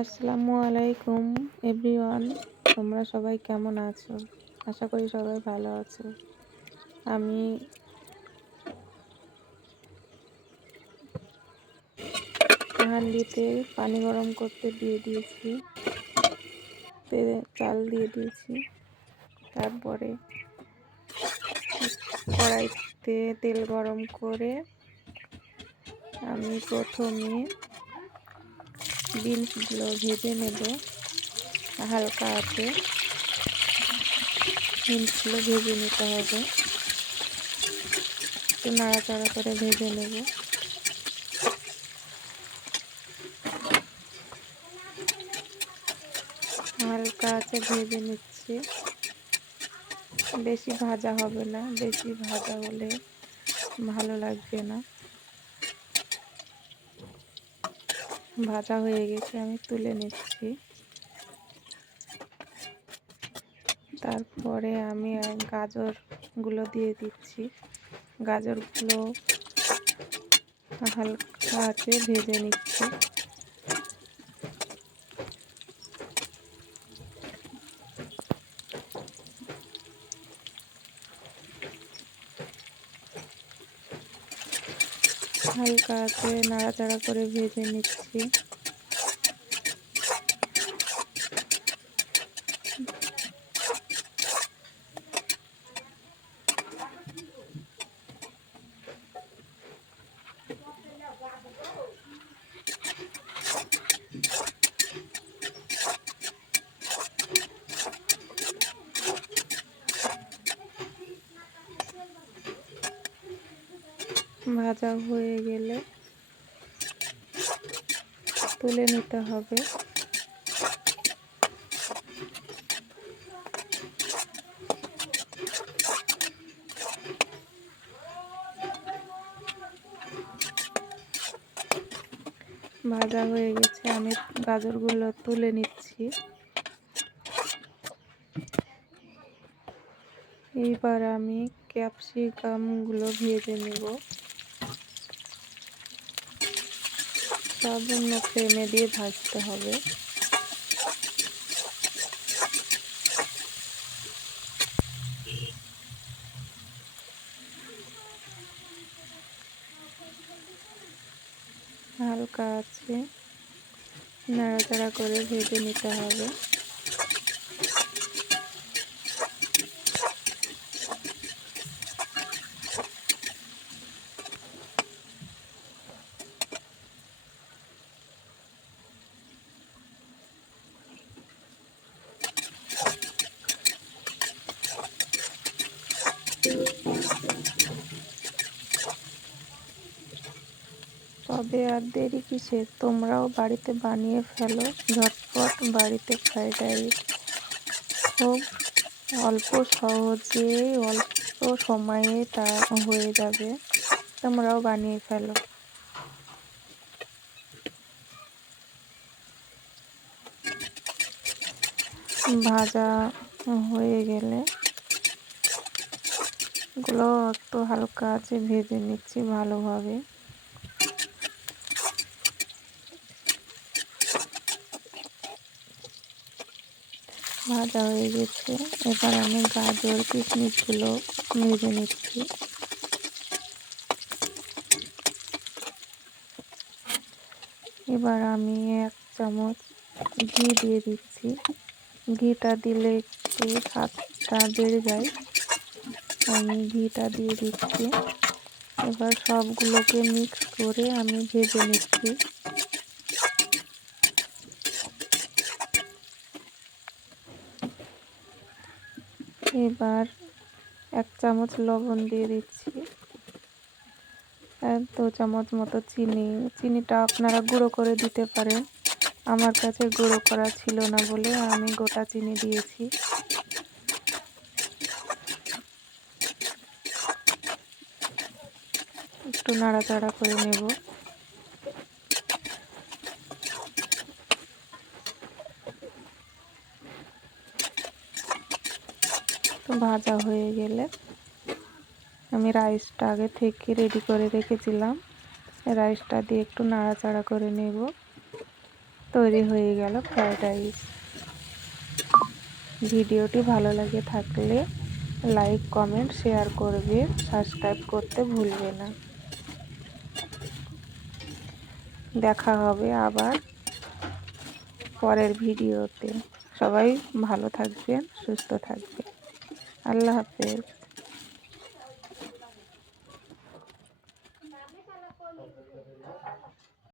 আসসালামু আলাইকুম, এভরিওয়ান। তোমরা সবাই কেমন আছো? আশা করি সবাই ভালো আছো। আমি হান্ডিতে পানি গরম করতে দিয়ে দিয়েছি। চাল দিয়ে দিয়েছি। তারপরে কড়াইতে তেল গরম করে আমি প্রথমে বিনসগুলো ভেজে নেব। হালকা আছে বিনসগুলো ভেজে নিতে হবে। একটু নাড়াচাড়া করে ভেজে নেব। হালকা আছে, ভেজে নিচ্ছি। বেশি ভাজা হবে না, বেশি ভাজা হলে ভালো লাগবে না। ভাজা হয়ে গেছে, আমি তুলে নিচ্ছি। তারপরে আমি গাজরগুলো দিয়ে দিচ্ছি। গাজরগুলো হালকা আছে ভেজে নিচ্ছি। হালকা আছে নাড়াচাড়া করে ভেজে নিচ্ছি। ভাজা হয়ে গেলে তুলে নিতে হবে। ভাজা হয়ে গেছে, আমি গাজরগুলো তুলে নিচ্ছি। এইবার আমি ক্যাপসিকামগুলো ভেজে নেব। সাবুন্য ফ্লেমে দিয়ে ভাজতে হবে। হালকা আছে। নাড়াচাড়া করে ভেজে নিতে হবে। তবে আর দেরি কিসে তোমরাও বাড়িতে বানিয়ে ফেলো, ঝটপট বাড়িতে ফ্রাইড রাইস খুব অল্প সহজে, অল্প সময়ে তা হয়ে যাবে। তোমরাও বানিয়ে ফেলো। ভাজা হয়ে গেলে এগুলো একটু হালকা আছে ভেজে নিচ্ছি ভালোভাবে। ভাজা হয়ে গেছে। এবার আমি গাজর কিশমিশগুলো ভেজে নিচ্ছি। এবার আমি এক চামচ ঘি দিয়ে দিচ্ছি। ঘিটা দিলে একটু স্বাদটা বেড়ে যায়। আমি ঘিটা দিয়ে দিচ্ছি। এবার সবগুলোকে মিক্স করে আমি ভেজে নিচ্ছি। এবার এক চামচ লবণ দিয়ে দিচ্ছি। আর দু চামচ মতো চিনি। চিনিটা আপনারা গুঁড়ো করে দিতে পারেন। আমার কাছে গুঁড়ো করা ছিল না বলে আমি গোটা চিনি দিয়েছি। একটু নাড়াচাড়া করে নেব। ভাজা হয়ে গেলে আমি রাইসটা আগে থেকে রেডি করে রেখেছিলাম। রাইসটা দিয়ে একটু নাড়াচাড়া করে নেব। তৈরি হয়ে গেল ফ্রায়েড রাইস ভিডিওটি ভালো লাগে থাকলে লাইক কমেন্ট শেয়ার করবে। সাবস্ক্রাইব করতে ভুলবে না। দেখা হবে আবার পরের ভিডিওতে। সবাই ভালো থাকবেন, সুস্থ থাকবেন। আল্লাহ হাফেজ।